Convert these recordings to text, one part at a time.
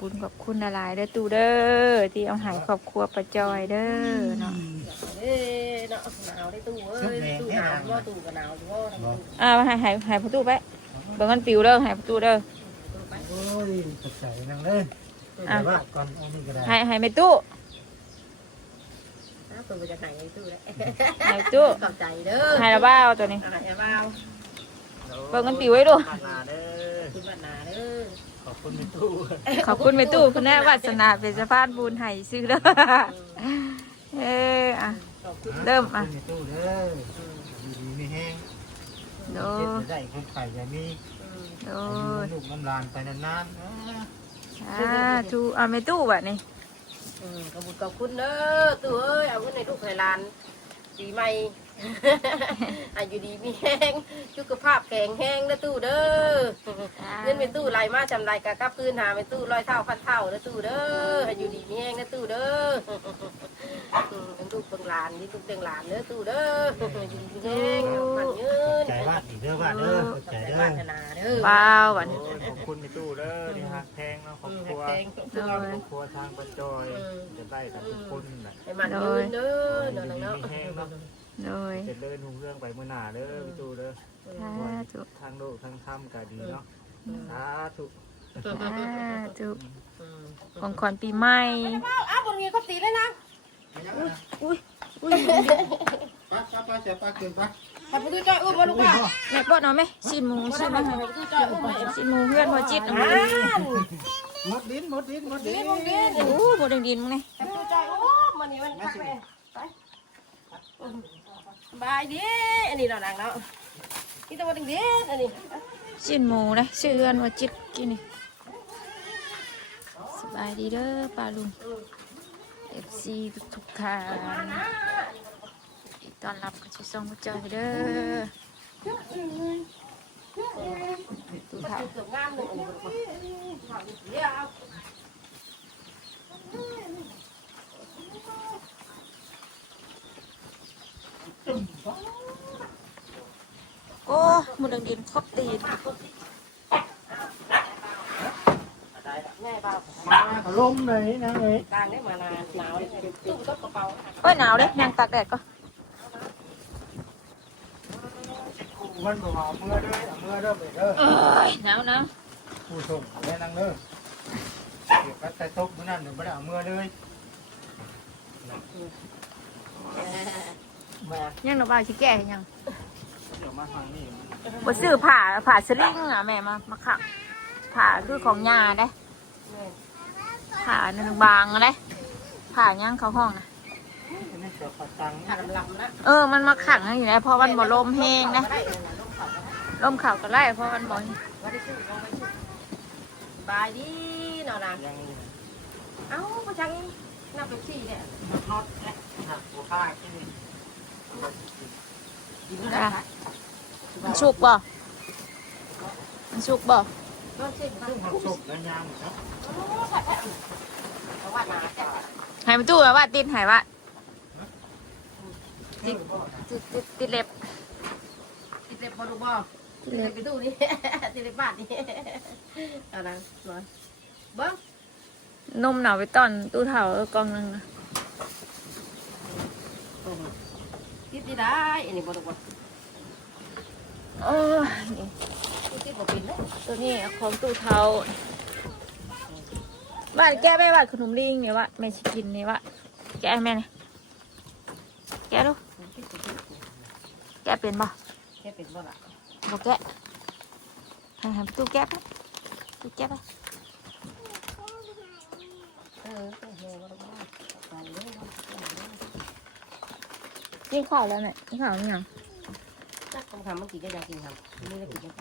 บุญขอบคุณหลายเด้อตู่เด้อที่เอาใหายครอบครัวประจอยเด้อเนาะเด้เนาะหนาวได้ตู้เอ้ยตู้หนาวว่าตู้ก็หนาวว่าทั้งตู้หายประตูไปเบิ่งมันปิวเด้อหายประตูเด้อโอ้ยตกใจนั่งเลยว่าก่อนเอานี่ก็ได้หายไม่ตู้ตู้จะหายตู้เลยหายตู้ขอบใจเด้อหายระบ้าตัวนี้หายระบ้าเบิ่งมันปิวไว้ดูคุณบรรณาเด้อขอบคุณแม่ตู้ขอบคุณแม่ตู้คุณแม่วาสนาเป็นสะพานบุญให้ซื้อเด้อเริ่มแม่ตู้เด้อดีไม่แห้งโดได้คนไข่อย่ามีโดลูกน้ำลานไปนานๆทูแม่ตู้แบบนี้ขอบคุณเด้อตู้เอ้ยเอาเงินในลูกไข่ลานปีใหม่อายุดีมีแห้งสุขภาพแข็งแห้งนะตู้เด้อเงินเป็นตู้ไรมาจำไรกะกับพื้นหาเป็นตู้ร้อยเท่าพันเท่านะตู้เด้ออายุดีมีแห้งนะตู้เด้อเป็นตู้เบิ่งหลานนี่ตู้เบิ่งหลานเด้อตู้เด้ออายุดีมีแห้งมันเงินใจว่าดีเด้อว่าเด้อใจเด้อว้าววันนี้ขอบคุณแม่ตู้เด้อที่หักแพงเนาะครอบครัวทางประจอยจะได้กับทุกคนนะให้มันเงินเด้อเนาะเนาะโดยเสร็จเลยนุ่งเรื่องไปเมื่อหน้าเด้อพี่ตู้เด้อทางโลกทางถ้ำก็ดีเนาะสาธุของขวัญปีใหม่อ้าวบนนี้ก็ตีเลยนะอุ้ยป้าเสียป้าเกินป้าให้ไปดูใจอุ้มมาลูกป้าแม่ป้อนเอาไหมซีมูซีมูซีมูเพื่อนพอจิตนะหมดดินโอ้หมดดินมั้งไงให้ไปดูใจอุ้มมันนี่มันพักเลยบายดิอันนี้เราดังแล้วที่ตัวดึงดิอันนี้ซีมูนะซื้อเพื่อนพอจิตกินนี่สบายดีเด้อป้าลุงFC ทุกท่านตอนรับกับชิซองมาเจอเด้อดูค่ะโอ้หมดดินครบตีนแม่เบามาลมเลยนะเลยการได้มานานหนาวตู้ต้นกระเป๋าโอ้ยหนาวเลยยังตากแดดก็มันบอกเอาเมื่อเด้อไปเด้อหนาวนะผู้ชมแม่นั่งเด้อเดี๋ยวก็ใส่ต๊ะมื้อนั้นเดี๋ยวไม่ได้เอาเมื่อเลยยังเราบ้าชิแก่ยังเดี๋ยวมาทางนี้บ่ซื้อผ่าสลิงอ่ะแม่มาขังผ่าคือของยาได้ผ่าหนึ่งบางอะไรผ่าย่างเขาห้องนะมันมาขังอยู่นะเพราะมันบ่ลมแห้งนะลมเข่าก็ไล่เพราะมันบ่บายดีหนอนเอ้าผู้ชายนับเป็นสี่เนี่ยน็อตเนี่ยหักหัวข้างที่นี่มันชุกบ่สุกแล้วยางครับหายไปตู้แบบว่าติดหายว่าติดเล็บบ่ดูบ่ติดเล็บไปตู้นี่ติดเล็บบ้านนี่เอาละร้อนเบิ้งนมหนาวไปตอนตู้เถากองนึงนะติดได้อันนี้บ่ดูบ่ติดบ่เป็นเลยตัวนี้ของตู้เถาบ้านแก้ไม่ว่าขนมลิงเนี่ยว่าแม่ชิกินเนี่ยว่าแก้แม่เนี่ยแก้ดูแก้เป็นบ่แก้เป็นบ่ล่ะบ่แก้ให้ตู้แก้ไปตู้แก้ไปกินข้าวแล้วเนี่ยกินข้าวยังจักคำเมื่อกี้ก็ยังกินครับไม่ได้กินกิน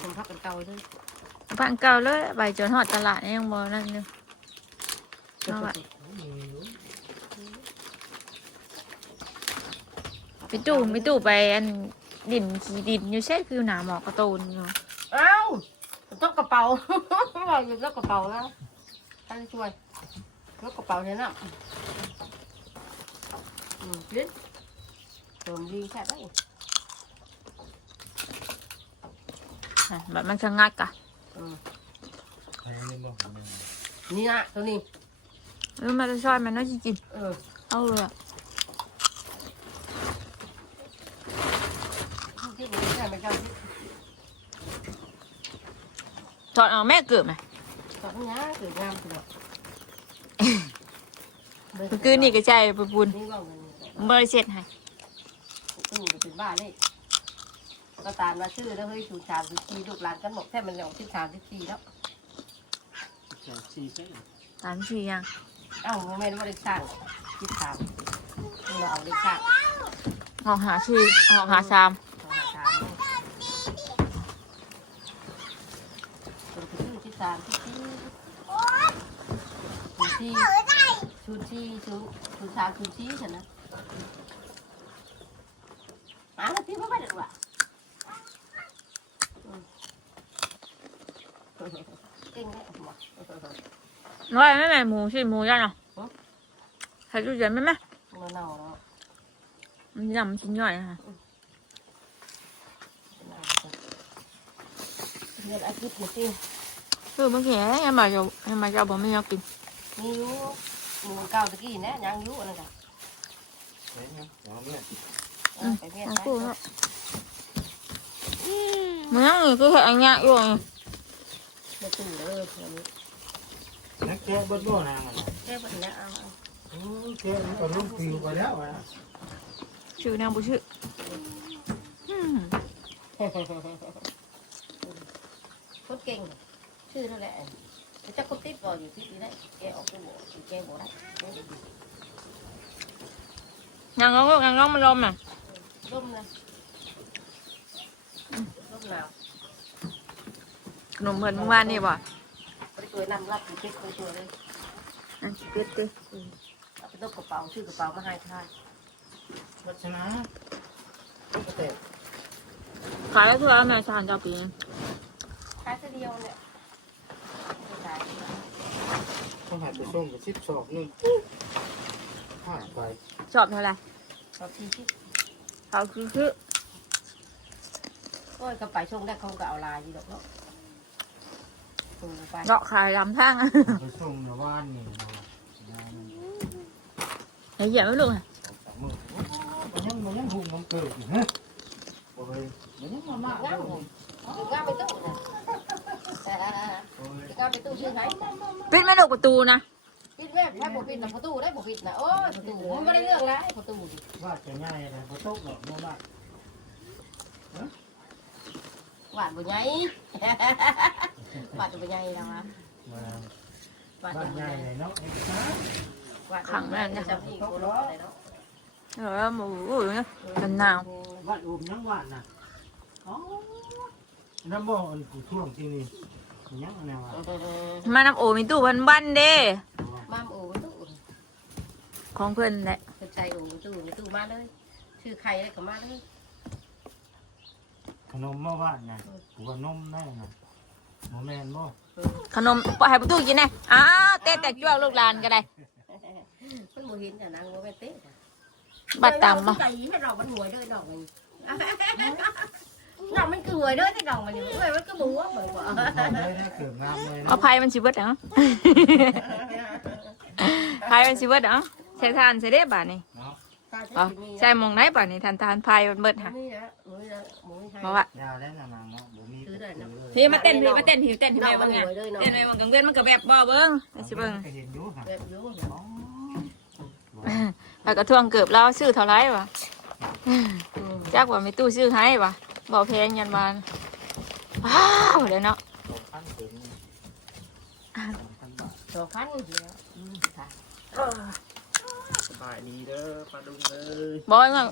คนพักกันเก่าด้วยพักเก่าเลยใบจนหอดตลาดยังบ่นั่นนึงเอาไปตู้ไปอันดินขี้ดินอยู่ใช่คือหนาหมอกระตูนอยู่เอ้าต้องกระเป๋าเราอยู่แล้วกระเป๋าแล้วท่านช่วยแล้วกระเป๋าเนี่ยนะลิ้นตัวดีแค่ไหนแบบมันชะงักอะ นี่บ่ นี่นะตัวนี้ มันจะช่วยมันน่าจะกิน เอาเลยอะ ที่ผมใช้ไม่กัน ถอดเอาแม่เกิดไหม ตอนนี้สวยงามสุด เมื่อคืนนี่ก็ใจไปบุญ นี่ว่าเงิน บริเสร็จให้ ตู้เป็นบ้าเลยก็ตามมาชื่อแล้วเฮ้ยชูชามชูชีลูกหลานกันหมดแค่มันออกที่ชามที่ชีแล้ว สี่เส้น ตามที่ยัง เอ้าโมเมนต์ว่าได้สร้างที่ชามเราเอาได้สร้าง ออกหาชื่อออกหาชาม ชามตัวที่ชามที่ชีชูชีชูชามชูชีฉันนะแล้วพี่ไม่ได้หรอเก่งได้หมด น้อยแม่หมูสิหมูย่างเนาะใส่ตู้เย็นไหม เน่าแล้ว มันยำชิ้นย่อยนะคะ เงินอาทิตย์จริง เมื่อกี้ยังมาจะบอกไม่ยอมกิน มีอยู่หมูเก่าตะกี้เนี่ยยังอยู่นั่นแหละ เฮ้ยเนี่ยหัวเมีย ไปเมีย เอา ไป คู่แล้วมันยังคือเห็ดอันเนี้ยอยู่ ไม่ตื่นเลยวันนี้ นักแกะเบิดบ่นางมัน แค่แบบนี้เอา แกะมันก็ลุ่มปิวไปแล้วอ่ะ ชื่อนางบุชื่อ คนเก่งชื่อนั่นแหละจะคนติดบ่อยู่ที่นี่ได้แกออกไปบ่แกบ่ได้ นางร้องมันลมอ่ะ ร่มเลยร่มหนาว ขนมเหมือนเมื่อวานนี่บ่ ไปตัวนำรับอยู่เช็คตัวเลย เป็ดดิ เอาไปต้มกระเป๋าชื่อกระเป๋ามาให้ท่าน วัชนะก็แต่ ขายแล้วเท่าไหร่แม่ชานเจ้าปี ขายเดียวเนี่ยขาย ต้องหัดไปส่งกับ12นึงผ่านไป ชอบเท่าไหร่ เอาทีที่ เขาคือ โอ้ยก็ไปช่วงแรกเขาก็เอาลายอยู่ดอกเนาะไป เกาะขายลำทาง ไปส่งในบ้านนี่ ไอ้เหยียบไม่ลงอ่ะ มันยังหุ่มมันเกิดอยู่ฮะโอ้ยมันยังมามากเลย งาไปตู้นะงาไปตู้ชื่อไหน ปิดไม่ลงประตูนะ ปิดแม่ถ้าบ่ปิดนะประตูได้บ่ปิดนะโอ้ยประตูมันไม่ได้เรื่องแล้วประตู ว่าจะง่ายอะไรพอตกดอกบ่มาก หวานบ่ใหญ่หวานบ่ใหญ่แล้วนะหวาน บ้านใหญ่เลยเนาะ จำนี่โคโลอะไรเนาะ หมูเนี่ยมันหนาว วัดอุมยังหวานนะอ๋อน้ำบ่อนท่วงที่นี่ยังอะไรวะ มาน้ำโอมีตู้บ้านเด้ มามโอ้ตู้ ของเพื่อนแหละ ใจโอ้ตู้มาเลยชื่อใครได้ก็มาเลย ขนมเมื่อวานไงหัวนมได้ไงโมแมนบ่ ขนมปล่อยให้ประตูกินไงอ้าวเต้แต่จ้วงลูกหลานก็ได้ มันบ่เห็นแต่นางบ่แม่เต้ บัดตามมา ใจให้เรามันหวยด้วยดอกมันดอกมันคือหวยด้วยแต่ดอกมันอยู่ด้วยมันก็บัวเหมือนว่า เลยนะเกิดงามเลย เอาไพ่มันชิเบิดเหรอไพ่มันชิเบิดเหรอใช้ทานใช้ได้ป่ะนี่ เนาะ ใช่มองไหนป่ะนี่ทานไพ่มันเบิดค่ะบอกว่าย าแล้วนางเนาะบ่มี พี่มาเต้นพี่มาเต้นหิวเต้นที่แม่บ้างไงเต้นในวังกังเว้นมันก็แบบบ่เบิ้งไอ้ชิเบิ้ง เห็นอยู่ค่ะ แบบอยู่ แล้วก็ทวงเกือบแล้วซื้อเท่าไรวะจักว่ามีตู้ซื้อให้วะบอกแพงยันบานว้าวเดี๋ยวเนาะ 2,000แล้ว สบายดีเด้อปลาดุงเอ้ย บอกว่า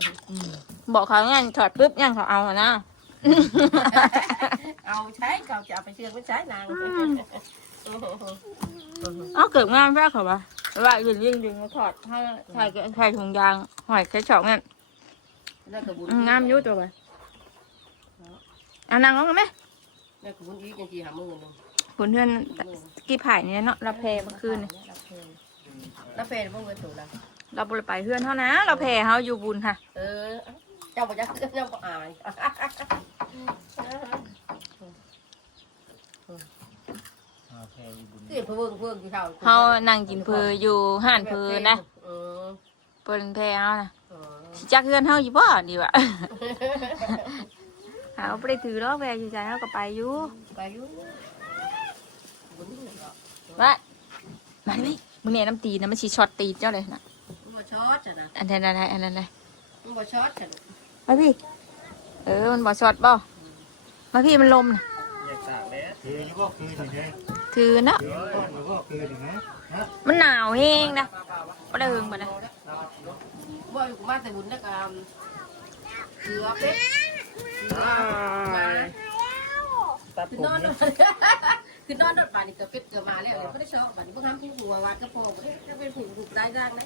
บอกเขางั้นถอดปุ๊บยังเขาเอาอะนะ เอาใช้เขาจะเอาไปเชื่อไม่ใช้นาง เอาเกือบงามแค่เขาปะว่ายิงมาถอดให้ใส่ถุงยางหอยแค่ช็อกนั่นงามยุ่ตัวไปเอานางร้องกันไหม แม่คุณอีกยังกี่หามือนึง ผลเพื่อนกี่ผ่ายเนี่ยเนาะเราแพ้เมื่อคืนนี่ แล้วเฟนบ่เงินตัวนะ เราบริไปเพื่อนเท่านะเราแพ้เขาอยู่บุญค่ะ เจ้าบ่ยักเจ้าบ่อาย พ พงบุญ เกิดเพิ่งอยู่เท่า เฮานั่งกินเพออยู่ห้านเพอนะเปิ้นแพ้เฮานะสิจักเฮือนเฮาอยู่บ่ดีวะ เฮาบ่ได้ถือดอกแพ้อยู่ใจเฮาก็ไปอยู่ ไปอยู่บุญนี่เหรอ ว่ามาดิมึงเนี่ยน้ำตีนนะมันสิช็อตตีนเจ้าเลยนะ มันบ่ช็อตจ้ะนะ อันนั้นอะไรอันนั้นอะไร มันบ่ช็อตจ้ะ มาพี่มันบ่ช็อตบ่มาพี่มันลมนะ อยากตากแดดคือนี่ก็คืออย่างนี้ ถือนะ คือต้นก็คืออย่างนี้นะ มันหนาวแฮงนะบ่ได้เฮิงบ่นะ บ่อยู่มาแต่บุญนะกามเสือเป็ดมา ตัด คือ ผม นอน นี่ คือนอนรถบ้านนี่เสือเป็ดเสือมาแล้วก็ได้ช็อตบ้านนี้พวกทำผู้หัววัดก็พอบ่ได้ถ้าเป็นผู้ถูกได้ร่างนะ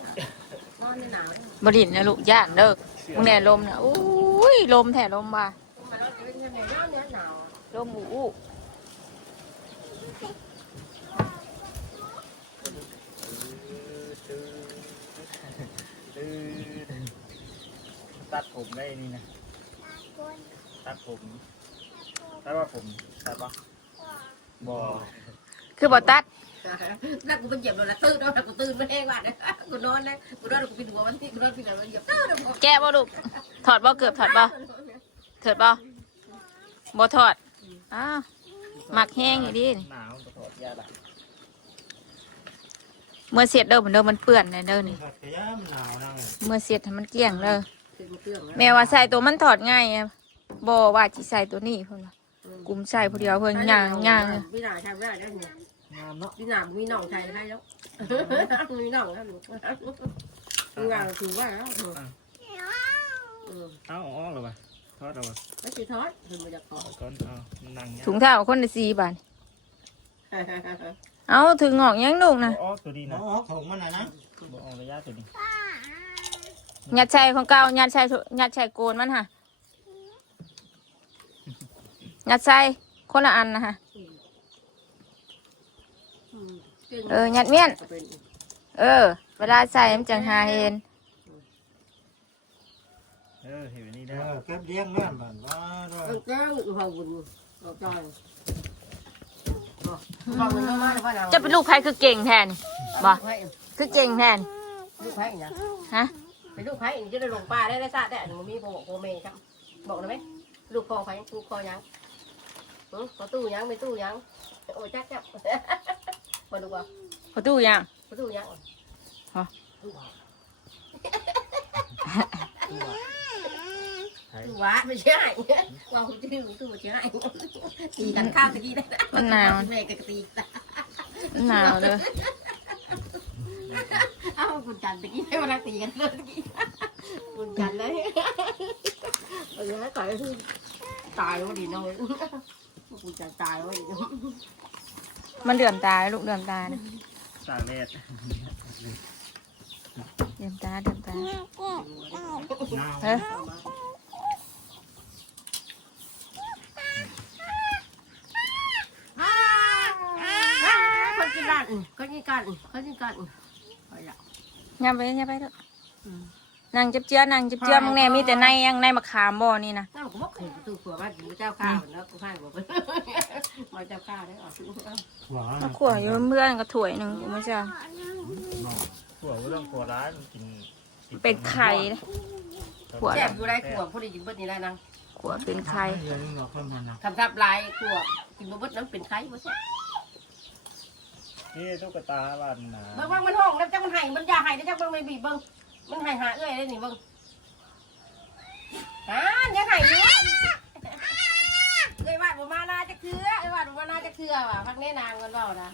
นอนในหนาว บ่ดินนะลูกย่านเด้อมึงเนี่ยลมนะอุ้ยลมแท้ลมว่ะ มาแล้วจะเป็นยังไงนอนเนี่ยหนาว ลมอู้ ตัดผมได้นี่นะตัดผมตัดว่าผมตัดปะบ่ คือบ่ตัด แล้วกูไปเหยียบโดนละตื้นแล้วกูตื่นมาเองว่ะกูนอนเลยกูนอนกูปิดหัวมันที่กูนอนปิดหัวมันเหยียบตื้น แก้บ่ลูกถอดบ่เกือบถอดบ่เถิดบ่บ่ถอดอ้าวมักแห้งอยู่ดิ หนาวตลอดยาละ เมื่อเสร็จเด้อมันเด้อมันเปื้อนเด้อนี่ ผัดกระยำหนาวนั่ง เมื่อเสร็จให้มันเกลี้ยงเด้อแม่ว่าใส่ตัวมันถอดง่ายอะบ่ว่าสิใส่ตัวนี้เพิ่นว่ากลุ่มใส่ผู้เดียวเพิ่นย่าง พี่หนาใช่ไม่ได้เนี่ย งามเนาะ พี่หนามีน้องใช่ได้แล้วมีน้องแล้วมีงานถือว่าแล้ว เอาออกเลยป่ะทอดเอาป่ะ ไม่ใช่ทอดคือมันจะขอ ก่อนเอานั่ง ถุงเท้าคนละ4 บาทเอาถึงออกยังลูกนะ ออกตัวดีนะ อ๋อของมันนะ บ่ออกระยะตัวดี ยัดใส่ของเก่ายัดใส่โกนมันค่ะยัดใส่คนละอันนะฮะยัดเมียนเวลาใส่มันจังหาเห็น เห็นนี่ เอ ได้ อเก็บเลี้ยงแม่บ้านว่าด้วย แก้วหัวบุญเราจอย จะเป็นลูกใครคือเก่งแทนบ่คือเก่งแทน ลูกไผ่เนี่ย ฮะ เป็นลูกไผ่จะได้ลงป่าได้ซาได้หนูมีโบเมย์ครับบอกได้ไหมลูกคอไผ่ลูกคอยังขอตู้ยังไม่ตู้ยังโอ้จักมาดูว่า พอตู้ยัง ตู้ยังตู้วะไม่ใช่ว่าคุณชื่อตู้ไม่ใช่ตีกันข้าวตะกี้ได้ มันหนาว แม่ก็ตี มันหนาวเลย เอ้าคุณจันตะกี้ให้มาตีกันเลยตะกี้คุณจันเลยเออแล้วต่อยคือตายแล้วดีน้อยคุณจันตายแล้วดี มันเดือมตาลูกเดือมตานะ ตากแดด เดือมตา หนาว เฮ้ย คนกินกันคนกินกันคนกินกันไปละ ย่าไปเถอะนางเจี๊ยบนางเจี๊ยบมึงแน่มีแต่ในยังในมะขามบ่นี่นะ น้าผมบอกให้ตู้ผัวบ้านเจ้าข้าวแล้วกูให้บอกไปมาเจ้าข้าวได้ออก หัว มะขวดอยู่เพื่อนก็ถ้วยหนึ่งกูไม่ใช่ หัวเรื่องหัวร้ายมันกิน เป็นไข่นะขวด แซ่บอยู่ได้ขวบพอดีกินเบิดนี่ได้นาง ขวดเป็นไข่ เดี๋ยวนี้เราเข้ามานะ ทำทับลายขวบกินเบิดน้ำเป็นไข่บ่ใช่ นี่ตุ๊กตาบ้านนา เบิ่งมันห้องแล้วจังมันให้มันยาให้แล้วจังมันไม่บีบเบิ่งมันให้หาเอ้ยได้นี่เบิ่งยังให้อยู่เอ้ยว่าบ่มานาจะคือเอ้ยว่าบ่มานาจะคือว่ะพักแน่นางกันเว้านะ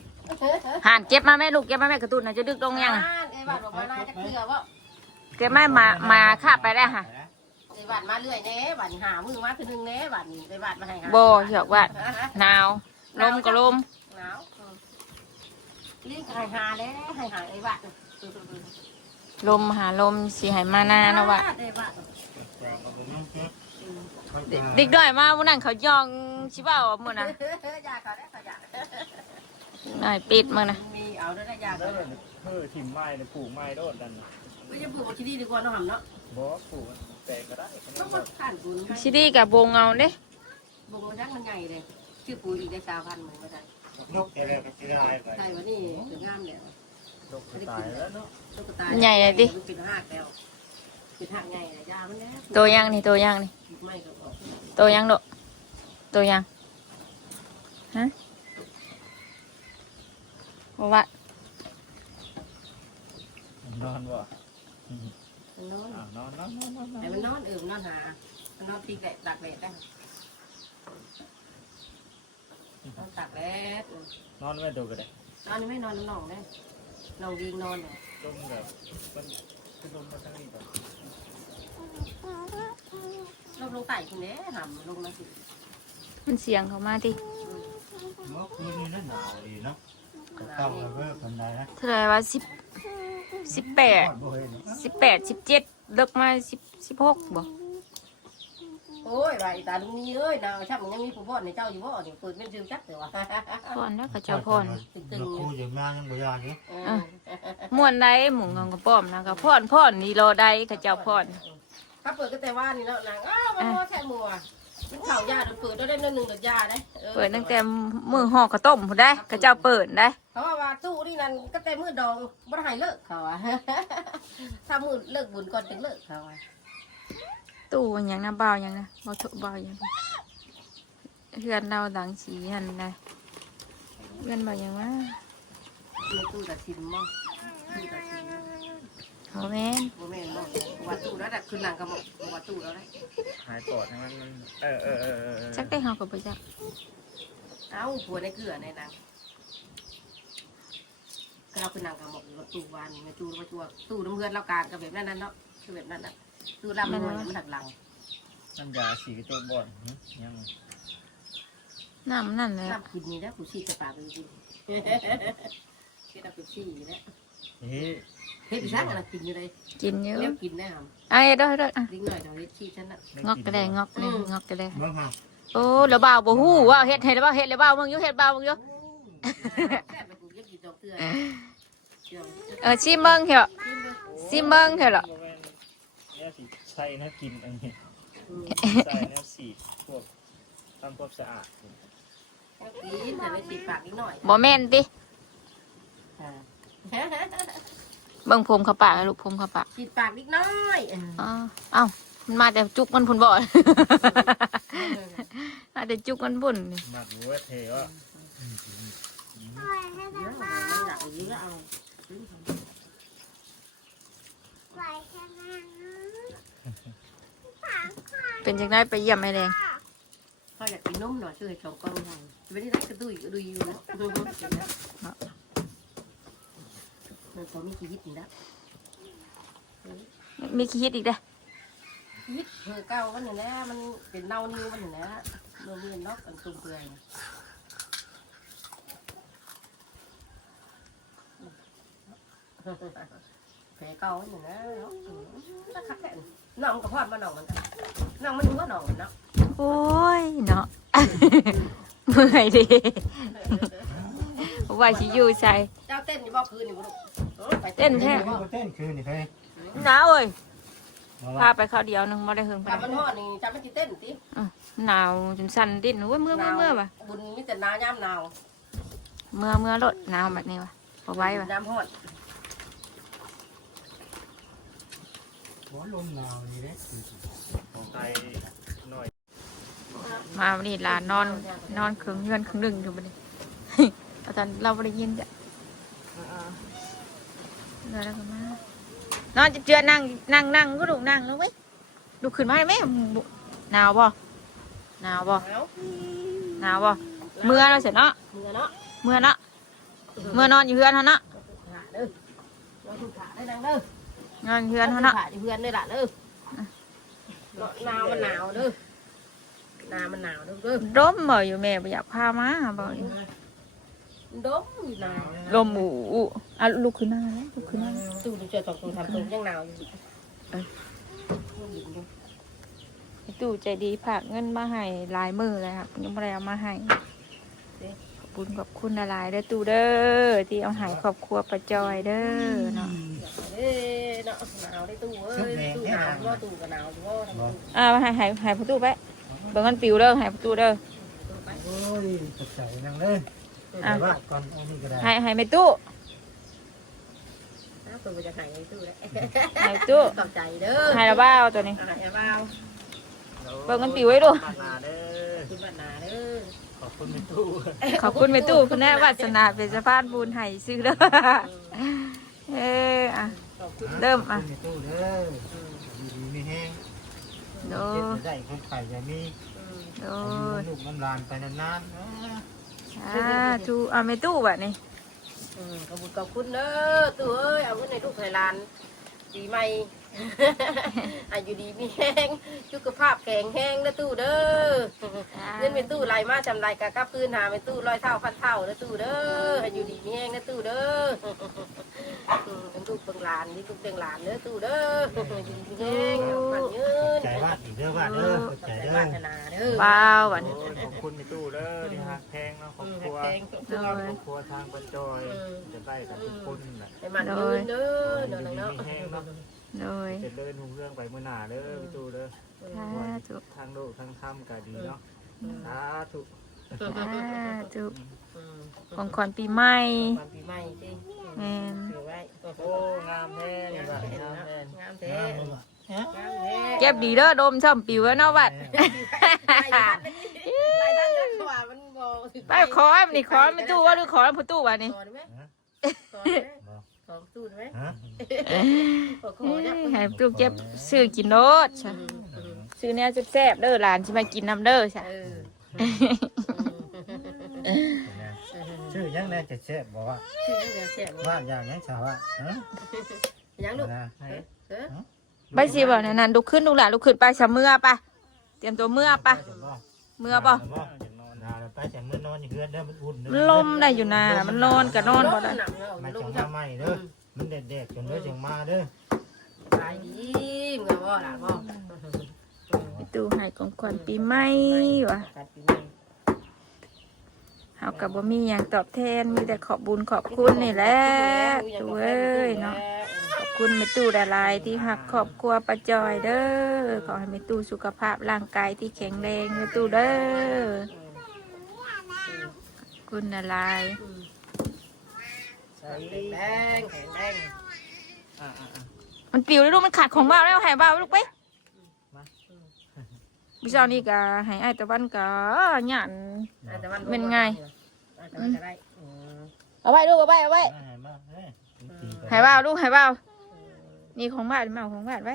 ห่านเก็บมาแม่ลูกเก็บมาแม่กระตุ้นน่ะจะดึกลงยังอ่ะ เอ้ยว่าบ่มานาจะคือว่า เก็บมาคาบไปได้ค่ะ เอ้ยว่ามาเรื่อยแน่บัดหามือมาคือนึงแน่บัดนี้เอ้ยว่ามาให้หา โบหยอกว่าหนาวลมก็ลม หนาวลิ้นให้หาแล้วให้หาเอ้ยว่า ลมหาลมสิให้มานาเนาะว่า เอ้ยว่า เด็กด้อยมาวันนั้นเขายองชิบ่าวมื้อน่ะ ยาเขาได้เขาอยาก หน่อยปิดมื้อน่ะ มีเอาได้ยา แล้ เขา วถิ่มไม้เนี่ยปลูกไม้โดดดัน ไม่จะปลูกที่นี่ดีกว่าน้องหำเนาะ บ่ปลูกแปลงก็ได้ ต้องมาผ่านปูน สิดีกับบงเอาเด้ บงมันยักมันใหญ่เลยชื่อปุ๋ยอีกได้ชาวพันเหมือนกัน ยกอะไรก็จะได้ไป ใช่วันนี้ถึงงามแล้ว ตกตายแล้วเนาะ ลูกตาปิดหักแล้วปิดหักใหญ่เลยยามันแล้ว ตัวยังนี่ตัวยังนี่ ไม่ก็ออก ตัวยังโดตัวยังฮะบอกว่าน อนบ่ มันนอน นอน ไอ้มันนอนนอนหามันนอนตีแดดตากแดดได้นอนตากแดด นอนไม่ดูกันเลย นอนนี่ไม่นอนน้องได้น้องยิงนอนเลย ลมแบบมันลมมาทั้งนี้ก่อน ลงไต่คุณเนี้ยหำลงมาสิ มันเสียงเขามาที่ เมื่อคืนนี้นั่นหนาวดีเนาะเข้าไปเพิ่มกันได้นะ เท่าไหร่ว่า18 17เลิกมา16บ่ โอ้ยว่าอีตาลุงนี้เอ้ยนาวชักมันยังมีผู้บ่อนในเจ้าอยู่บ่เนี่ยเปิดเป็นชื่อจักเดี๋ยว พรนะเขาเจ้าพร เราคู่อย่างนั้นยังบ่ยากอยู่ ม่วนได้หมุงกับป้อมนะก็พรนี่รอได้เขาเจ้าพร ถ้าเปิดก็แต่ว่านี่แล้วนางอ้าวมาแค่มัวข่าวยาเปิดได้หนึ่งยาได้ เปิดตั้งแต่มือห่อข้าวต้มพุ่นได้เขาเจ้าเปิดได้ เพราะว่าตู้นี่นั่นก็แต่มือดองบ่ได้เลิกเขาอ่ะถ้ามือเลิกบุญก่อนถึงเลิกเขาอ่ะ ตู้มันหยังนะบ่าวหยังนะบ่ถูกบ่าวหยังเฮือนเราดังสีหันได้เฮือนบ่าวหยังว่า ตู้ตัดสินมั่งตู้ตัดสิน โอ้แม่น โมเมนต์มั่งวัดตู้แล้วแต่คืนหลังก็บอกวัดตู้แล้วนะ หายปอดมันจักได้เฮาก็บ่จัก เอ้าผัวในเกลือในนางก็เราคืนหลังก็บอกวัดตู้วันไม่ตู้มาจั่วตู้น้ำเงินเราการกับแบบนั้นเนาะคือแบบนั้นอ่ะตู้รับมันมันหักหลัง น้ำยาสีกระจกบอดยัง น้ำนั่นแหละ น้ำกินนี่นะผู้ชีจะปากไปกินคิดเอาไปชี้แล้ว เฮ้ย เฮ็ดอีสักอะไรกินอยู่เลย กินเยอะ เลี้ยงกินได้ครับ ไอ้เด้ออ่ะ ดิ้งหน่อยเราเฮ็ดชี้ฉันน่ะ งอกก็ได้งอกเลยงอกก็ได้ เมื่อฮะ โอ้แล้วบ่าวบ่ฮู้ว่าเฮ็ดให้แล้วบ่าวเฮ็ดแล้วบ่าวมึงอยู่เฮ็ดบ่าวมึงอยู่ แค่ไปกูยังกินดอกเกลือ ชิมเบิ่งเถอะชิมเบิ่งเถอะล่ะ เนี่ยสีใส่นะกินอันนี้ใส่เนี่ยสีพวกทำความสะอาด กินแต่ไม่ฉีดปากนิดหน่อย บ่แม่นติเบิ่งผมเขาปากลูกผมเขาปาก ฉีดปากนิดน้อย อ๋อเอ้ามันมาแต่จุกมันพุ่นบ่ มาแต่จุกมันพุ่นนี่ หมักหัวเทวะ อยากยื้อเอา เป็นจังได๋ไปเยี่ยมแม่แดง เขาอยากกินนมหน่อยช่วยชมกล้องหน่อยไม่ได้รักกระดุยอยู่นะมันเขามีชีวิตอยู่แล้ว มีขี้ฮิตอีกเด้อ ชีวิตเธอเก้าวันนี้นะมันเป็นเน่านิ้วมันนี่นะเนื้อมีนอกอันตุ่มเปื่อยแผลเก่าอยู่นะนักขัดแข็งน้องกับพ่อมาน้องมันน้องมันหัวน้องเนาะ โอ้ยเนาะ เมื่อยดิว่าสิอยู่ใส่ เจ้าเต้นอยู่บ่คืนนี่บ่ลูก เต้นแท้ เต้นคืนนี่เฮ้ย หนาวเอ้ยพาไปข้าวเดียวนึงบ่ได้เฮิงไป ถ้ามันฮอดนี่จำไม่ติเต้นติ หนาวจนสั่นดิ้นโอ้ยเมื่อว่ะ บุญมีแต่หนาวย่ำหนาว เมื่อรถหนาวแบบนี้ว่ะบ่ไหว้ว่ะ น้ำฮอด บ่ลมหนาวนี่เด้ ของไทยหน่อย มาวันนี้หลานนอนครึ่งเฮือนครึ่งหนึงอยู่บัดนี้ อาจารย์เราบ่ได้ยินจ้ะแล้วก็มานอนเจือนั่งก็ลูกนั่งแล้วเว้ยลุกขึ้นมาได้ไหมหนาวบ่หนาวบ่ หนาว หนาวบ่เมื่อเราเสร็จเนาะ เหงื่อเนาะ เมื่อเนาะเมื่อนอนอยู่เฮือนเฮาเนาะ ขาเด้อเราถูกขาได้ดังเด้อน อนอยู่เฮือนเฮาเนาะ ขาที่เพื่อนได้ละเด้อหนาวมันหนาวเด้อหนาวมันหนาวเด้อเด้อ ดมบ่อยู่แม่บ่อยากพามาบ่ ดมอยู่หนาว ลมอูอ่ะลุกขึ้นมาแล้วลุกขึ้นมา ตู้ดูเจอตกตู้ทำตู้ยังหนาวอยู่ยินดู ไอ้ตู่ใจดีฝากเงินมาให้หลายมื้อเลยครับยังบ่ได้เอามาให้ขอบคุณหลายๆเด้อตู่เด้อที่เอาให้ครอบครัวป้าจอยเด้อเนาะ เด้เนาะหนาวได้ตู้เอ้ยตู้หนาวว่าตู้ก็หนาวว่าทำตู้ ให้ประตูไปเบิ่งมันปิวเด้อให้ประตูเด้อ โอ้ยตกใจนั่งเด้อ อ่ะ ว่าก่อนอันนี้ก็ได้ ให้ไม่ตู้ คนมันจะหายในตู้แล้ว ให้ตู้ ตกใจเด้อ ให้ระบ้าตัวนี้ อะไรบ้าง เบิ่งกันปิวไว้ดู บ้านนาเด้อ คุณบ้านนาเด้อ ขอบคุณในตู้ ขอบคุณไม่ตู้คุณแม่วาสนาเป็นสะพานบุญให้ซื้อเด้ออ่ะ ขอบคุณ เริ่มอ่ะ ในตู้เด้อดีๆมีแห้ง โด เจ็บจะได้คนไข่อย่ามี โด ลูกน้ำลานไปนานๆ ทูเอาไม่ตู้แบบนี้ ขอบคุณเด้อตู้เอ้ยเอาเงินในลูกไทยลานปีใหม่ อายุดีมีแห้งสุขภาพแข็งแห้งนะตู้เด้อเงินเป็นตู้ไหลมาจำไรกะกับคืนหาเป็นตู้ร้อยเท่าพันเท่านะตู้เด้ออายุดีมีแห้งนะตู้เด้อเป็นตู้เปิงหลานนี่ตู้เปิงหลานเด้อตู้เด้ออายุดีมีแห้งมันยืน ใจว่าอีกเด้อว่าเด้อใจ ใจ เด้อ วาสนาเด้อ ว้าววันนี้ โอ้ยขอบคุณในตู้เด้อที่หักแพงเนาะครอบครัว แข็งครอบครัว ครอบครัวทางประจอยจะได้กับทุกคนแหละ ให้มันยืนเด้อเดี๋ยวเนาะ มีแห้งเนาะ โดย จะเดินหุ่งเรื่องไปมื้อหน้าเด้อพี่ตู้เด้อ สาธุ ทางโลกทางธรรมก็ดีเนาะสาธุ สาธุของขวัญปีใหม่ วันปีใหม่จริง แม่น ถือไว้ โอ้งามแท้นี่แบบงามแท้ งามแท้งามแท้ เก็บดีเด้อดมช่อมปิวแล้วเนาะวัด ลายท่านเยอะกว่ามันบอก ไปขอมันนี่ขอไม่ตู้ว่าหรือขอผู้ตู้วะนี่ ขอได้ไหมขอได้ไหมขอตู้ได้ไหม ฮะ ขอเนี่ย ให้ตู้เก็บซื้อกินโนดใช่ซื้อแนวแซ่บๆเด้อหลานสิมากินน้ำเด้อใช่ ชื่อยังแน่จะเช็บบอกว่า ชื่อยังเดียวแฉะ ว่าอย่างยังชาวว่าฮะ ยังลูก นะ ไปสิบ่นั่นลุกขึ้นลูกหลานลุกขึ้นไปสะเมื่อปะเตรียมตัวเมื่อปะเมื่อปะ ไปแต่เมื่อนอนอยู่เพื่อนเด้อมันอุ่น มันลมได้อยู่นะมันนอนกับนอนบ่ได้ มา ล จั ง ง จั มา บ ใหม่เด้อมันเด็ดๆจนเด้อจังมาเด้อ ตายดีมึงบ่หลานบ่ ตู้ให้ของขวัญปีใหม่วะ ตัดปีใหม่ เฮากับบ่มีหยังตอบแทนมีแต่ขอบบุญขอบคุณนี่แหละตู้เอ้ยเนาะขอบคุณแม่ตู้ดาลายที่หักครอบครัวป้าจอยเด้อขอให้แม่ตู้สุขภาพร่างกายที่แข็งแรงแม่ตู้เด้อขอบคุณดาลาย แดงแดง มันปิวแล้วลูกมันขาดของบ้าแล้วให้บ้าลูกไปพี่เจ้านี่ก็ให้ไอ้ตะวันก็หยัน เป็นไง เอาไว้ลูกเอาไว้เอาไว้ให้บ้าลูกให้บ้านี่ของบ้านมาเอาของบ้านไว้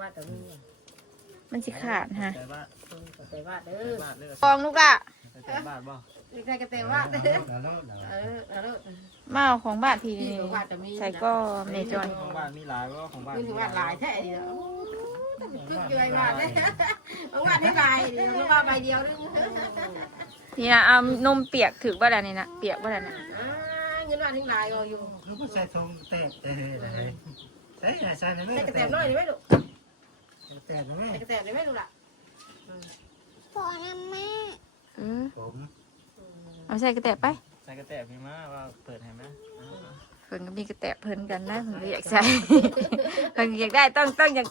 ว่าแต่มี มันสิขาดฮะ แต่ว่า แต่ว่าเด้อ บ้านเลือก กองลูกละ แต่บ้านบ่ ใครก็แต่ว่าเด้อเออ มาเอาของบ้านที นี่ นี้ ว่าแต่มี ใส่ก็เมจอย ของบ้านมีหลายว่าของบ้าน นี่ถือว่าหลายแท้เดียวขึ้นเยอะมากเลยเอาว่าได้หลายเดียวว่าใบเดียวนึง นี่นะเอานมเปียกถือว่าอะไรนี่นะเปียกว่าอะไรนะ เงินว่าทั้งหลายก็อยู่ เขาก็ใส่ทงเตะใส่ในแม่ ใส่กระแตบน้อยได้ไหมลูก เตะในแม่ ใส่กระแตบได้ไหมลูกล่ะ ผม เอาใส่กระแตะไป ใส่กระแตพี่มาว่าเปิดให้ไหม เพิ่นก็มีกระแตะเพิ่นกันนะเพิ่นก็อยากใส่ เพิ่นอยากได้ต้องอยาก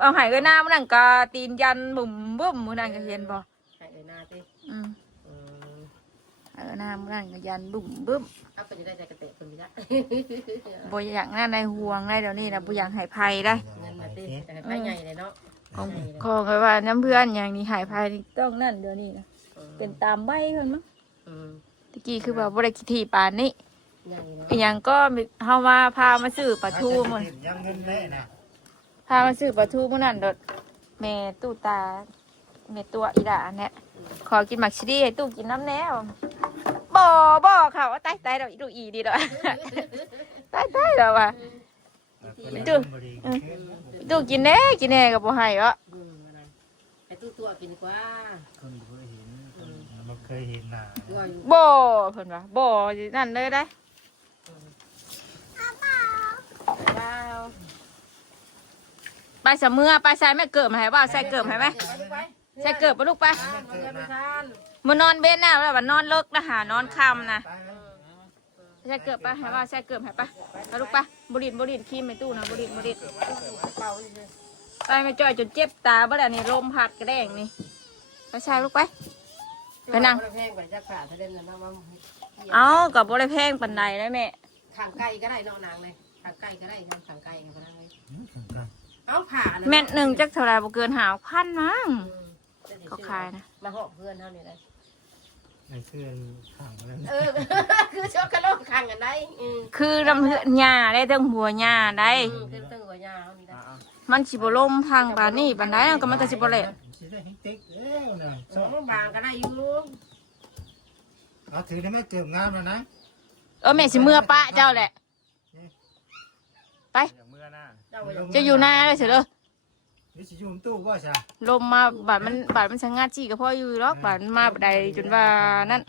เอาใหายก็หน้ามันนั่งกาตีนยันบุ่มบุ่มมันนั่งก็เห็นบ่ ใส่หน้าสิ หน้ามันนั่งก็ยันบุ่มบุ่ม เอาไปได้ใส่กระแตบคนนี้ละ บ่อยากนั่นในห่วงได้เดี๋ยวนี้นะบ่อยากใหายภัยได้ เงินมาสิแต่ไปใหญ่เลยเนาะ ของก็ว่าน้ำเพื่อนอย่างนี้หายภัยนี่ต้องนั่นเดี๋ยวนี้นะเป็นตามใบเพิ่นมั้งตะกี้คือว่าบ่ได้คิดที่ปานนี้ ใหญ่เนาะ อีหยังก็เฮามาพามาซื้อปลาทูมื้อ ยังเงินแน่นะ พามาซื้อปลาทูมื้อนั้นโดดแม่ตู้ตาแม่ตัวอีหล่าเนี่ยขอกินหมักชิดีให้ตู้กินน้ำแน่บ่เขาว่าตายดอกอีดูอีดีดอก ตายดอกว่ะตู้กินแน่ก็บ่ให้วะ ไอ้ตู้ตัวกินกว่า คนเคยเห็นมันเคยเห็นหนา ตัวอยู่ บ่เพิ่นว่าบ่นั่นเลยได้ไปสะเมื่อไปใส่แม่เกิบมาให้บ่าใส่เกิบให้ไหมใส่เกิบปะลูกไปมานอนเบนหน้าแล้วว่านอนเลิกนะหานอนค่ำนะใส่เกิบไปให้บ่าใส่เกิบให้ไปไปลูกไปบรินขี้ไม่ตู้นะบรินไปไม่จ่อยจนเจ็บตาบ่แล้วนี่ลมพัดกระแดงนี่ไปใส่ลูกไปไปนั่ง แพงกว่าจะขาดทะเลนะว่า เอากับบ่ได้แพงปานใดได้แม่ ขางไก่ก็ได้เนาะนางเลยขางไก่ก็ได้ขางไก่ก็ได้เอาผ่า แม่นหนึ่งจักเท่าไรบ่เกิน5,000มั้งเขาขายนะ มาหอบเพื่อนเท่านี้เลย ไอ้เพื่อนข้างนั้น คือชอบกระโดดข้างกันได้ คือลำเฮือนหญ้าได้ทั้งหัวหญ้าได้ คือตึงหัวยาวนี่ได้ มันสิบ่ล่มพังปานนี้ปานใดก็มันก็สิบ่แหละ สิได้ให้ติ๊กแล้วนะ สองบางก็ได้อยู่ เอาถือได้ไหมเกือบงามแล้วนะ แม่สิเมื่อปะเจ้าแหละไป อย่างเมื่อหน้า จะอยู่หน้าเลยเสิเด้อ นี่สิอยู่ในตู้ว่าใช่ ลมมาบาดมันสังงาจี้ก็พออยู่หรอกบาดมันมาบ่ได้จนว่านั่น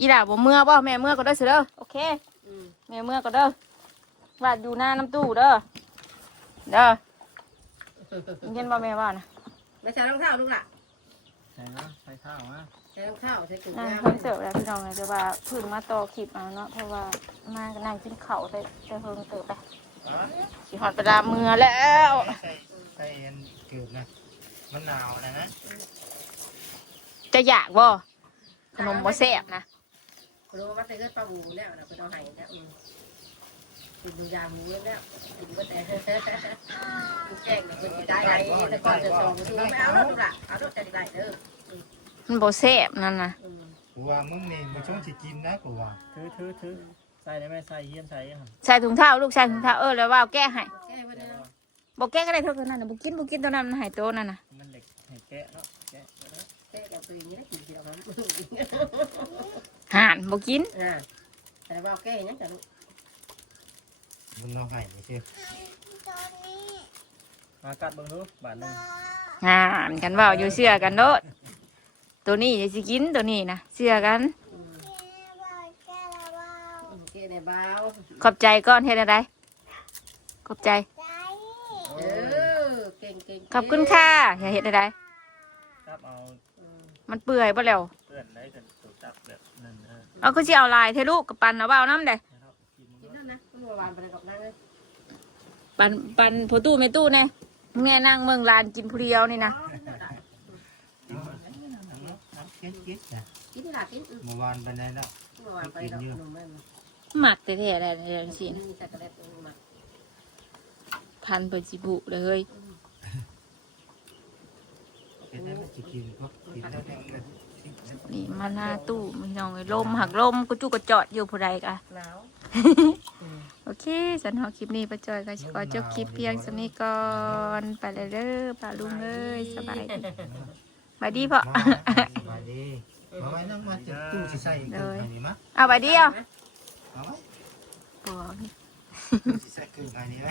อีหล่าบ่เมื่อบ่แม่เมื่อก็ได้อเสิเด้อโอเคแม่เมื่อก็เด้อว่าอยู่หน้าน้ำตู้เด้อเด้อเย็นบ่แม่ว่านะ แล้วใช้รองเท้าลูกล่ะ ใช่นะใส่ข้าวนะ ใช้รองเท้าใช้ถุง นั่ง ยาง คอนเสิร์ตแล้วพี่น้องเลยแต่ว่าเพึ่งมาต่อคลิปเอาเนาะเพราะว่ามานั่งกินข้าวแต่เพิ่งเติบไปสิหอดประดามมือแล้ว ใส่เอ็นเกือบนะมันหนาวนะ จะอยากบ่ขนมบ่แซ่บนะ รู้ว่าใส่เกลือปลาบูแล้วนะเป็นเอาไห้แล้วเป็นดูยางมูแล้วเป็นก็แต่แจ้งเป็นได้ไงแต่ก่อนจะส่งดูไม่เอาลูกล่ะเอาลูกจะได้เด้อ มันบ่แซ่บนั่นนะ กูว่ามึงนี่มาช่วงสิกินนะกูว่า ถือใส่ได้ไหมใส่เยี่ยมใส่ยัง ใส่ถุงเท้าลูกใส่ถุงเท้าแล้วว่าแก้ให้ แก้ไว้เด้อ บ่แก้ก็ได้เท่านั้นน่ะบ่กินตัวนั้นมันหายโตนั่นน่ะ มันเหล็กให้แกะเนาะแกะ แก้กับตัวนี้ได้กินเดียวครับ ห่านบ่กิน แต่ว่าแก้ยังจะลูก มึงเอาให้ไม่ใช่ มากัดบังดูบาทนึง ห่านกันเว้าอยู่เชื่อกันโดดตัวนี้จะสิกินตัวนี้นะเชื่อกัน แก้ในเบา ขอบใจก่อนเฮ็ดอะไรขอบใจ เก่งเก่ง ขอบคุณค่ะอย่าเฮ็ดอะไร จับเอา มันเปื่อยบ่แล้ว เพื่อนได้กันตัวจับแบบนั้น เอาก็สิเอาลายเทลูกกับปันเอาเว้าน้ำเด้ กินนั่นนะเมื่อวานไปกับนั่งเลย ปันพอตู้แม่ตู้แน่แม่นั่งเมืองลานกินผู้เดียวนี่นะ กินนะ กินหลักกิน เมื่อวานไปไหนแล้ว เมื่อวานไปกับหนุ่มแม่ หมักแต่แท้ๆได้จังซี่นะ นี่จักรเล็บมา พันเปิดสิบุเลย เป็นได้ไม่จะกินก็กินแล้วแต่ นี่มาหน้าตู้มีน้องไอ้ลมหักลมก็จุกกระจอดอยู่ผู้ใดกะ หนาว โอเคสันหอคลิปนี้ป้าจอยก็ขอจบคลิปเพียงสำนี้ก่อนไปเลยเด้อป้าลุงเอ้ยสบายดีสบายดีพ่อ สบายดีมาไว้นั่งมาจะตู้สิใส่เกินอันนี้มั้ย เอาไปเดียว เอาไว้ บอก สิใส่เกินอันนี้ไว้